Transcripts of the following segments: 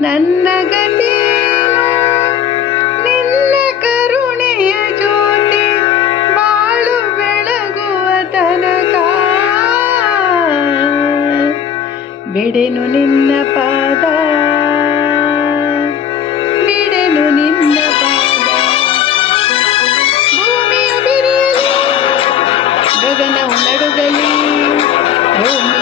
ನನ್ನ ಗತಿಯೇನು ನಿನ್ನ ಕರುಣೆಯ ಜ್ಯೋತಿ ಬಾಳು ತನಕ ಬಿಡೆನು ನಿನ್ನ ಪಾದ ಬಿಡೆನು ನಿನ್ನ ಪಾದ ಭೂಮಿಯು ಬಿರಿಯಲಿ ಗಗನವು ನಡುಗಲಿ ಭೂಮಿ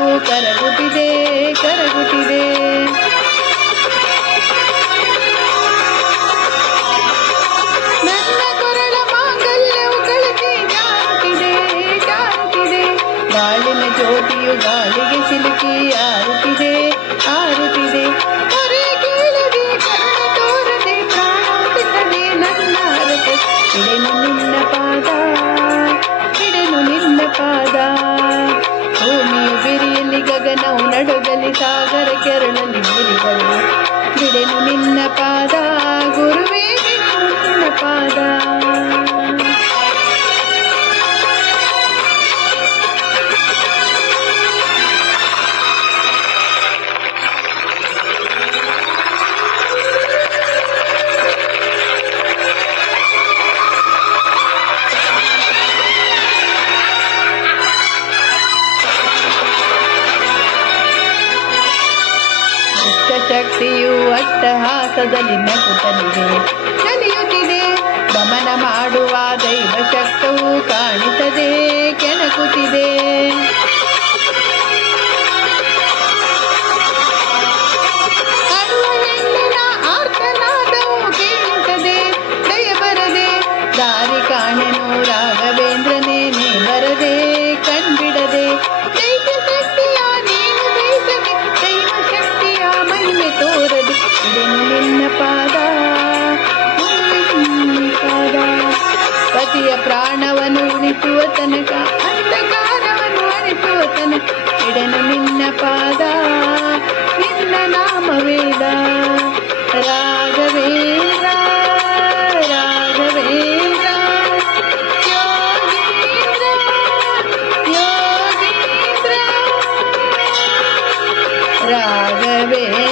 But I ever be there. ಸೃಷ್ಟಿಯು ಅಟ್ಟಹಾಸದಲ್ಲಿ ನಗುತ್ತಲಿದೆ. ಕಲಿಯುತ್ತಿದೆ ಗಮನ ಮಾಡುವ ದೈವ ಶಕ್ತವು ಕಾಣುತ್ತದೆ ಬೇಡನು ನಿನ್ನ ಪಾದ ನಿನ್ನ ನಾಮವೇದ ರಾಘವೇರ ರಾಘವೇರ ಯೋಗೀಂದ್ರ ಯೋಗೀಂದ್ರ ರಾಘವೇರ